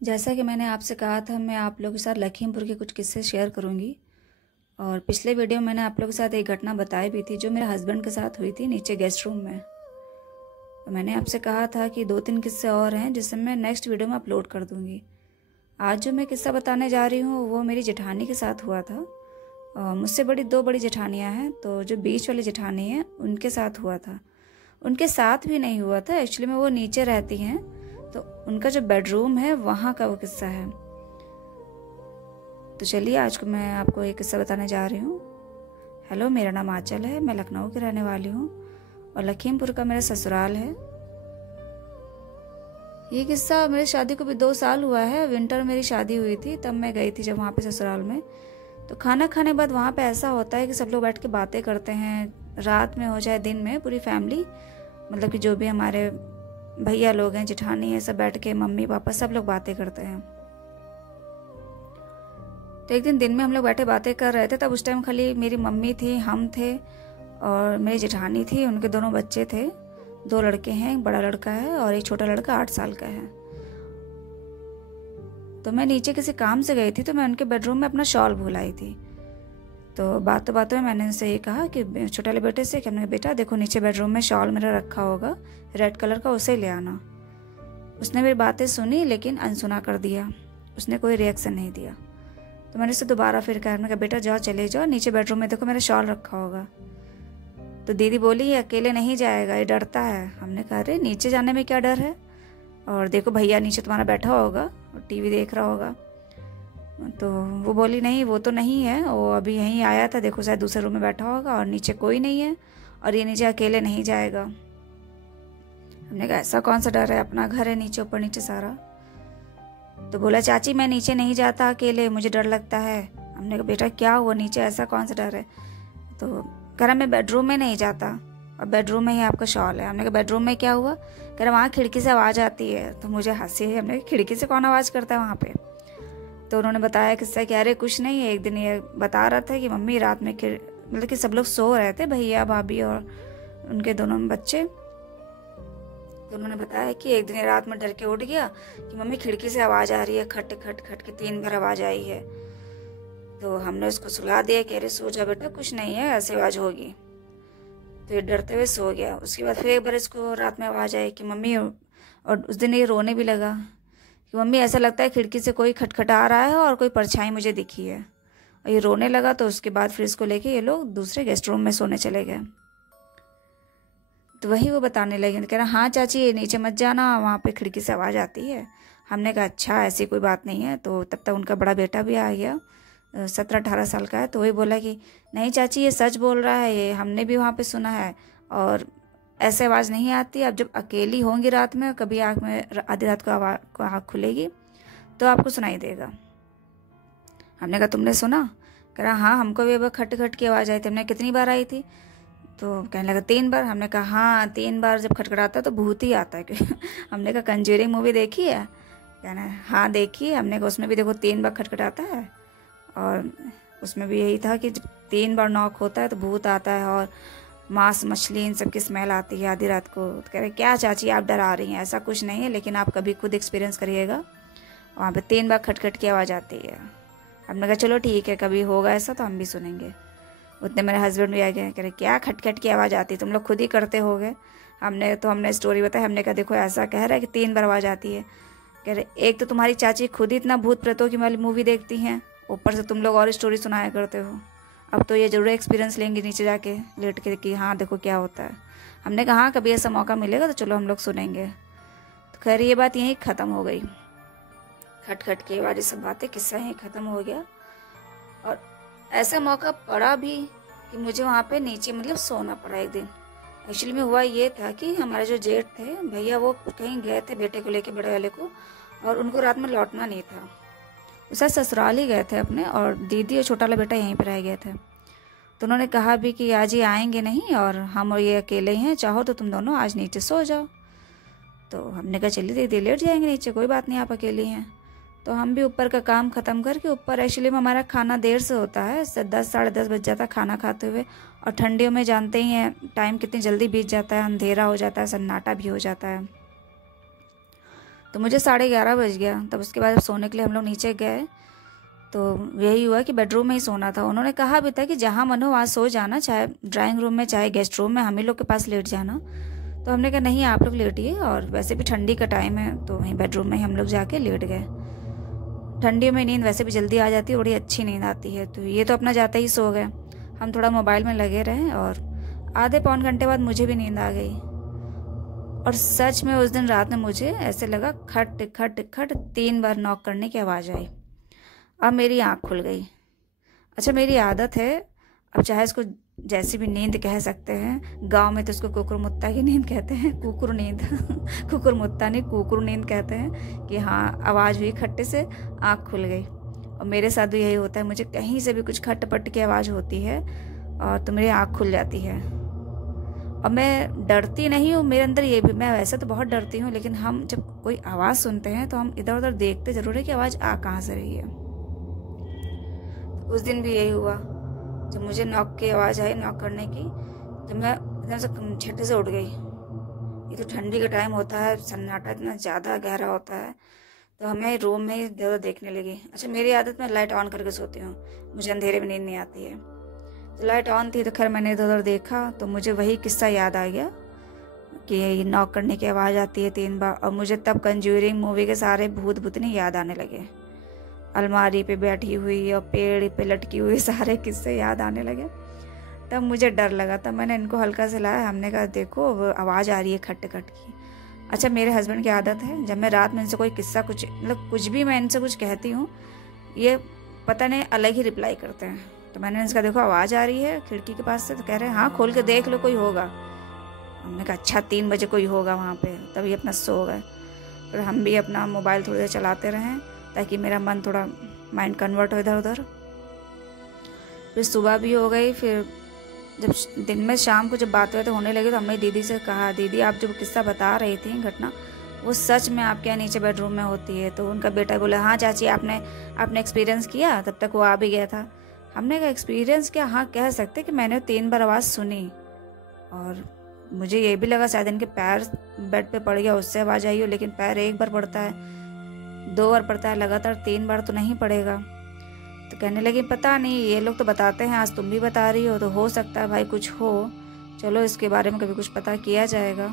जैसा कि मैंने आपसे कहा था, मैं आप लोगों के साथ लखीमपुर के कुछ किस्से शेयर करूंगी। और पिछले वीडियो में मैंने आप लोगों के साथ एक घटना बताई भी थी जो मेरे हस्बैंड के साथ हुई थी नीचे गेस्ट रूम में। तो मैंने आपसे कहा था कि 2-3 किस्से और हैं जिसे मैं नेक्स्ट वीडियो में अपलोड कर दूंगी। आज जो मैं किस्सा बताने जा रही हूँ वो मेरी जेठानी के साथ हुआ था। मुझसे बड़ी 2 बड़ी जेठानियाँ हैं, तो जो बीच वाली जेठानी है उनके साथ हुआ था। उनके साथ भी नहीं हुआ था, एक्चुअली में वो नीचे रहती हैं, तो उनका जो बेडरूम है वहाँ का वो किस्सा है। तो चलिए आज को मैं आपको एक किस्सा बताने जा रही हूँ। हेलो, मेरा नाम आंचल है, मैं लखनऊ की रहने वाली हूँ और लखीमपुर का मेरा ससुराल है। ये किस्सा मेरी शादी को भी 2 साल हुआ है। विंटर में मेरी शादी हुई थी, तब मैं गई थी जब वहाँ पे ससुराल में। तो खाना खाने के बाद वहाँ पे ऐसा होता है कि सब लोग बैठ के बातें करते हैं, रात में हो चाहे दिन में, पूरी फैमिली, मतलब कि जो भी हमारे भैया लोग हैं, जेठानी है, सब बैठ के, मम्मी पापा सब लोग बातें करते हैं। तो एक दिन में हम लोग बैठे बातें कर रहे थे, तब उस टाइम खाली मेरी मम्मी थी, हम थे और मेरी जेठानी थी, उनके दोनों बच्चे थे। 2 लड़के हैं, एक बड़ा लड़का है और एक छोटा लड़का 8 साल का है। तो मैं नीचे किसी काम से गई थी, तो मैं उनके बेडरूम में अपना शॉल भूल आई थी। तो बातों बातों में मैंने उनसे ये कहा कि छोटे वाले बेटे से कि हमने, बेटा देखो नीचे बेडरूम में शॉल मेरा रखा होगा रेड कलर का, उसे ले आना। उसने मेरी बातें सुनी लेकिन अनसुना कर दिया, उसने कोई रिएक्शन नहीं दिया। तो मैंने उससे दोबारा फिर कहा, मैंने कहा बेटा जाओ, चले जाओ नीचे बेडरूम में, देखो मेरा शॉल रखा होगा। तो दीदी बोली ये अकेले नहीं जाएगा, ये डरता है। हमने कहा अरे नीचे जाने में क्या डर है, और देखो भैया नीचे तुम्हारा बैठा होगा और टीवी देख रहा होगा। तो वो बोली नहीं, वो तो नहीं है, वो अभी यहीं आया था, देखो शायद दूसरे रूम में बैठा होगा और नीचे कोई नहीं है और ये नीचे अकेले नहीं जाएगा। हमने कहा ऐसा कौन सा डर है, अपना घर है, नीचे ऊपर नीचे सारा। तो बोला चाची मैं नीचे नहीं जाता अकेले, मुझे डर लगता है। हमने कहा बेटा क्या हुआ, नीचे ऐसा कौन सा डर है। तो कह रहा मैं बेडरूम में नहीं जाता और बेडरूम में ही आपका शॉल है। हमने कहा बेडरूम में क्या हुआ, कह रहा वहाँ खिड़की से आवाज़ आती है। तो मुझे हंसी है, हमने कहा खिड़की से कौन आवाज़ करता है वहाँ पे। तो उन्होंने बताया किस्सा कि अरे कुछ नहीं है, एक दिन ये बता रहा था कि मम्मी रात में मतलब कि सब लोग सो रहे थे, भैया भाभी और उनके दोनों बच्चे। तो उन्होंने बताया कि एक दिन रात में डर के उठ गया कि मम्मी खिड़की से आवाज़ आ रही है, खट खट खट के 3 बार आवाज़ आई है। तो हमने उसको सुला दिया कि अरे सो जा बेटा, कुछ नहीं है, ऐसे आवाज़ होगी। तो ये डरते हुए सो गया। उसके बाद फिर एक बार इसको रात में आवाज़ आई कि मम्मी, और उस दिन ये रोने भी लगा कि मम्मी ऐसा लगता है खिड़की से कोई खटखटा रहा है और कोई परछाई मुझे दिखी है, और ये रोने लगा। तो उसके बाद फिर इसको लेके ये लोग दूसरे गेस्ट रूम में सोने चले गए। तो वही वो बताने लगे, कह रहा हाँ चाची ये नीचे मत जाना, वहाँ पे खिड़की से आवाज़ आती है। हमने कहा अच्छा ऐसी कोई बात नहीं है। तो तब तक उनका बड़ा बेटा भी आ गया, 17-18 साल का है। तो वही बोला कि नहीं चाची ये सच बोल रहा है, ये हमने भी वहाँ पे सुना है और ऐसे आवाज़ नहीं आती। अब जब अकेली होंगी रात में, कभी आँख में आधी रात को आँख खुलेगी तो आपको सुनाई देगा। हमने कहा तुमने सुना, कह रहा हाँ हमको भी अब खट खट की आवाज़ आई थी। हमने कितनी बार आई थी, तो कहने लगा 3 बार। हमने कहा हाँ 3 बार जब खटखटाता है तो भूत ही आता है क्योंकि हमने कहा कंज्यूरिंग मूवी देखी है, कहना हाँ देखी। हमने कहा उसमें भी देखो 3 बार खटखटाता है और उसमें भी यही था कि जब 3 बार नॉक होता है तो भूत आता है और मांस मछली इन सब की स्मेल आती है आधी रात को। तो कह रहे क्या चाची आप डरा रही हैं, ऐसा कुछ नहीं है, लेकिन आप कभी खुद एक्सपीरियंस करिएगा, वहाँ पे 3 बार खटखट की आवाज़ आती है। हमने कहा चलो ठीक है, कभी होगा ऐसा तो हम भी सुनेंगे। उतने मेरे हस्बैंड भी आ गए, कह रहे क्या खटखट की आवाज़ आती है, तुम लोग खुद ही करते होगे। हमने स्टोरी बताई। हमने कहा देखो ऐसा कह रहा है कि 3 बार आवाज़ आती है। कह रहे एक तो तुम्हारी चाची खुद ही इतना भूत प्रेतों की वाली मूवी देखती हैं, ऊपर से तुम लोग और स्टोरी सुनाया करते हो, अब तो ये ज़रूर एक्सपीरियंस लेंगे नीचे जाके लेट के कि हाँ देखो क्या होता है। हमने कहा हाँ कभी ऐसा मौका मिलेगा तो चलो हम लोग सुनेंगे। तो खैर ये बात यहीं ख़त्म हो गई, खटखट के वाली सब बातें, किस्सा यहीं ख़त्म हो गया। और ऐसा मौका पड़ा भी कि मुझे वहाँ पे नीचे मतलब सोना पड़ा एक दिन। एक्चुअली में हुआ ये था कि हमारे जो जेठ थे भैया, वो कहीं गए थे बेटे को लेके, बड़े वाले को, और उनको रात में लौटना नहीं था, उसे ससुराल ही गए थे अपने, और दीदी और छोटा वाला बेटा यहीं पर रह गए थे। तो उन्होंने कहा भी कि आज ये आएंगे नहीं और हम और ये अकेले ही हैं, चाहो तो तुम दोनों आज नीचे सो जाओ। तो हमने कहा चलिए दीदी लेट जाएंगे नीचे, कोई बात नहीं आप अकेली हैं। तो हम भी ऊपर का काम ख़त्म करके, ऊपर एक्चुअली में हमारा खाना देर से होता है, 10-10 बज जाता है खाना खाते हुए, और ठंडियों में जानते ही हैं टाइम कितनी जल्दी बीत जाता है, अंधेरा हो जाता है, सन्नाटा भी हो जाता है। तो मुझे 11:30 बज गया। तब उसके बाद सोने के लिए हम लोग नीचे गए तो यही हुआ कि बेडरूम में ही सोना था। उन्होंने कहा भी था कि जहाँ मन हो वहाँ सो जाना, चाहे ड्राइंग रूम में चाहे गेस्ट रूम में, हम ही लोग के पास लेट जाना। तो हमने कहा नहीं आप लोग लेटिए, और वैसे भी ठंडी का टाइम है तो वहीं बेडरूम में हम लोग जाके लेट गए। ठंडियों में नींद वैसे भी जल्दी आ जाती है, बड़ी अच्छी नींद आती है। तो ये तो अपना जाते ही सो गए, हम थोड़ा मोबाइल में लगे रहे और आधे पौन घंटे बाद मुझे भी नींद आ गई। और सच में उस दिन रात में मुझे ऐसे लगा खट खट खट 3 बार नॉक करने की आवाज़ आई। अब मेरी आँख खुल गई। अच्छा मेरी आदत है, अब चाहे इसको जैसी भी नींद कह सकते हैं, गांव में तो इसको कुकुर मुत्ता की नींद कहते हैं, कुकुर नींद कुकुर मुत्ता नहीं, कुकुर नींद कहते हैं कि हाँ आवाज़ हुई खट्टे से, आँख खुल गई। और मेरे साथ भी यही होता है, मुझे कहीं से भी कुछ खट पट की आवाज़ होती है और तो मेरी आँख खुल जाती है। और मैं डरती नहीं हूँ, मेरे अंदर ये भी, मैं वैसे तो बहुत डरती हूँ, लेकिन हम जब कोई आवाज़ सुनते हैं तो हम इधर उधर देखते ज़रूर है कि आवाज़ आ कहाँ से रही है। उस दिन भी यही हुआ, जब मुझे नॉक की आवाज़ आई, नॉक करने की, तो मैं एकदम से झटके से उठ गई। ये तो ठंडी का टाइम होता है, सन्नाटा इतना ज़्यादा गहरा होता है, तो हमें रूम में ही इधर देखने लगी। अच्छा मेरी आदत में लाइट ऑन करके सोती हूँ, मुझे अंधेरे में नींद नहीं आती है। तो लाइट ऑन थी तो खैर मैंने इधर उधर देखा तो मुझे वही किस्सा याद आ गया कि नॉक करने की आवाज़ आती है 3 बार। और मुझे तब कंज्यूरिंग मूवी के सारे भूत भूतनी याद आने लगे, अलमारी पे बैठी हुई और पेड़ पे लटकी हुई सारे किस्से याद आने लगे। तब मुझे डर लगा, तब मैंने इनको हल्का से लाया, हमने कहा देखो आवाज़ आ रही है खट खट की। अच्छा मेरे हस्बैंड की आदत है, जब मैं रात में इनसे कोई किस्सा कुछ मतलब कुछ भी मैं इनसे कुछ कहती हूँ, ये पता नहीं अलग ही रिप्लाई करते हैं। तो मैंने इनसे कहा देखो आवाज़ आ रही है खिड़की के पास से, तो कह रहे हैं हाँ खोल के देख लो कोई होगा। हमने कहा अच्छा 3 बजे कोई होगा वहाँ पे, तभी अपना सो गए। फिर हम भी अपना मोबाइल थोड़ी देर चलाते रहें ताकि मेरा मन थोड़ा माइंड कन्वर्ट हो इधर उधर। फिर सुबह भी हो गई। फिर जब दिन में शाम को जब बातें होने लगी तो हमने दीदी से कहा दीदी आप जो किस्सा बता रही थी घटना, वो सच में आपके यहाँ नीचे बेडरूम में होती है। तो उनका बेटा बोला हाँ चाची आपने एक्सपीरियंस किया, तब तक वो आ भी गया था। हमने कहा एक्सपीरियंस क्या, हाँ कह सकते कि मैंने 3 बार आवाज़ सुनी। और मुझे ये भी लगा शायद इनके पैर बेड पे पड़ गया उससे आवाज़ आई हो, लेकिन पैर 1 बार पड़ता है, 2 बार पड़ता है, लगातार 3 बार तो नहीं पड़ेगा। तो कहने लगी पता नहीं, ये लोग तो बताते हैं, आज तुम भी बता रही हो तो हो सकता है भाई कुछ हो, चलो इसके बारे में कभी कुछ पता किया जाएगा।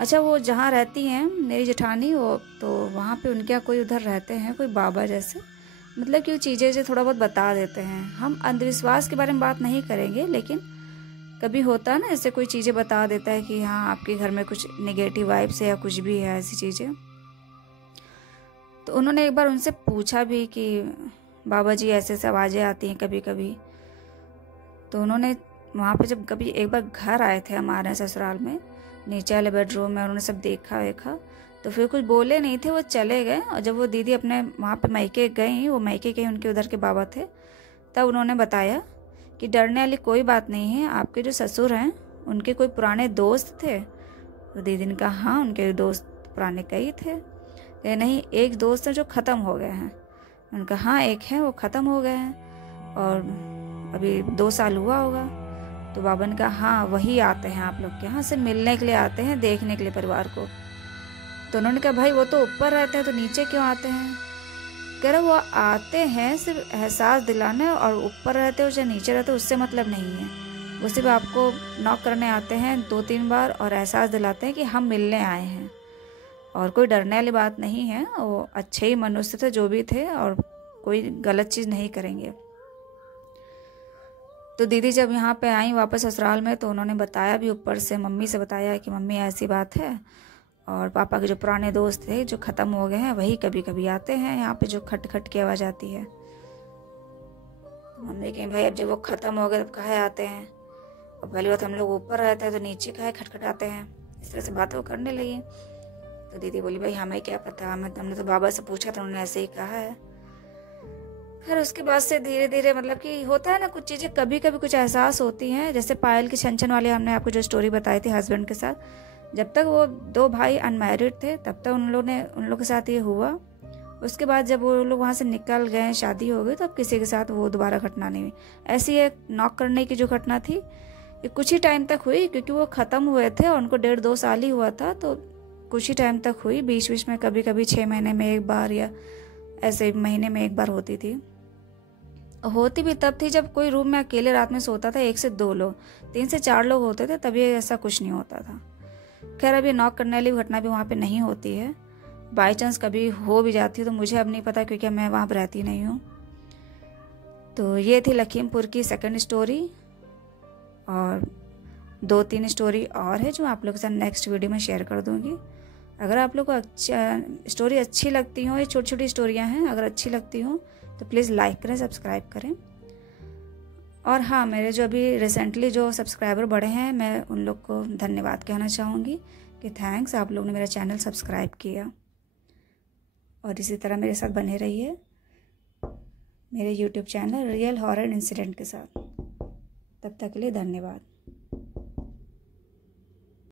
अच्छा वो जहाँ रहती हैं मेरी जेठानी, वो तो वहाँ पे उनके यहाँ कोई उधर रहते हैं कोई बाबा जैसे, मतलब कि वो चीज़ें जो थोड़ा बहुत बता देते हैं। हम अंधविश्वास के बारे में बात नहीं करेंगे, लेकिन कभी होता है ना ऐसे कोई चीज़ें बता देता है कि हाँ आपके घर में कुछ नेगेटिव वाइब्स है या कुछ भी है ऐसी चीज़ें। तो उन्होंने एक बार उनसे पूछा भी कि बाबा जी ऐसे ऐसे आवाज़ें आती हैं कभी कभी। तो उन्होंने वहाँ पे जब कभी एक बार घर आए थे हमारे ससुराल में, नीचे वाले बेडरूम में, उन्होंने सब देखा वेखा, तो फिर कुछ बोले नहीं थे, वो चले गए। और जब वो दीदी अपने वहाँ पे मायके गई, वो मायके गई उनके उधर के बाबा थे, तब उन्होंने बताया कि डरने वाली कोई बात नहीं है, आपके जो ससुर हैं उनके कोई पुराने दोस्त थे। तो दीदी ने कहा हाँ उनके दोस्त पुराने कई थे। नहीं एक दोस्त है जो ख़त्म हो गए हैं। उनका हाँ एक है वो ख़त्म हो गए हैं और अभी 2 साल हुआ होगा। तो बाबा ने कहा हाँ वही आते हैं आप लोग के यहाँ से मिलने के लिए आते हैं, देखने के लिए परिवार को। तो उन्होंने कहा भाई वो तो ऊपर रहते हैं तो नीचे क्यों आते हैं? कह रहे वो आते हैं सिर्फ एहसास दिलाने, और ऊपर रहते हो चाहे नीचे रहते हो उससे मतलब नहीं है, वो सिर्फ आपको नॉक करने आते हैं 2-3 बार और एहसास दिलाते हैं कि हम मिलने आए हैं। और कोई डरने वाली बात नहीं है, वो अच्छे ही मनुष्य थे जो भी थे और कोई गलत चीज़ नहीं करेंगे। तो दीदी जब यहाँ पे आई वापस ससुराल में, तो उन्होंने बताया भी ऊपर से, मम्मी से बताया कि मम्मी ऐसी बात है, और पापा के जो पुराने दोस्त थे जो ख़त्म हो गए हैं वही कभी कभी आते हैं यहाँ पे, जो खट खट की आवाज़ आती है। तो मम्मी कहीं भाई अब जब वो ख़त्म हो गए तब काहे आते हैं, और पहली बात हम लोग ऊपर रहते हैं तो नीचे काहे खटखटाते हैं। इस तरह से बातें वो करने लगी। तो दीदी बोली भाई हमें क्या पता, हमने तो बाबा से पूछा था, उन्होंने ऐसे ही कहा है। फिर उसके बाद से धीरे धीरे मतलब कि होता है ना कुछ चीज़ें कभी कभी कुछ एहसास होती हैं। जैसे पायल की छन वाले हमने आपको जो स्टोरी बताई थी हस्बैंड के साथ, जब तक वो 2 भाई अनमैरिड थे तब तक उन लोग के साथ ये हुआ। उसके बाद जब वो लोग वहाँ से निकल गए, शादी हो गई, तब किसी के साथ वो दोबारा घटना नहीं हुई। ऐसी एक नॉक करने की जो घटना थी ये कुछ ही टाइम तक हुई, क्योंकि वो ख़त्म हुए थे और उनको 1.5-2 साल ही हुआ था। तो कुछ ही टाइम तक हुई, बीच बीच में कभी कभी 6 महीने में एक बार या ऐसे महीने में एक बार होती थी। होती भी तब थी जब कोई रूम में अकेले रात में सोता था, 1 से 2 लोग, 3 से 4 लोग होते थे, तभी ऐसा कुछ नहीं होता था। खैर अब ये नॉक करने वाली घटना भी वहाँ पे नहीं होती है। बाई चांस कभी हो भी जाती है तो मुझे अब नहीं पता, क्योंकि मैं वहाँ पर रहती नहीं हूँ। तो ये थी लखीमपुर की सेकंड स्टोरी, और 2-3 स्टोरी और है जो आप लोगों के साथ नेक्स्ट वीडियो में शेयर कर दूँगी। अगर आप लोग को स्टोरी अच्छी लगती हो, ये छोटी छोटी स्टोरियाँ हैं, अगर अच्छी लगती हो तो प्लीज़ लाइक करें, सब्सक्राइब करें। और हाँ, मेरे जो अभी रिसेंटली जो सब्सक्राइबर बढ़े हैं, मैं उन लोग को धन्यवाद कहना चाहूँगी कि थैंक्स, आप लोग ने मेरा चैनल सब्सक्राइब किया। और इसी तरह मेरे साथ बने रहिए मेरे YouTube channel real horror incident के साथ। तब तक के लिए धन्यवाद।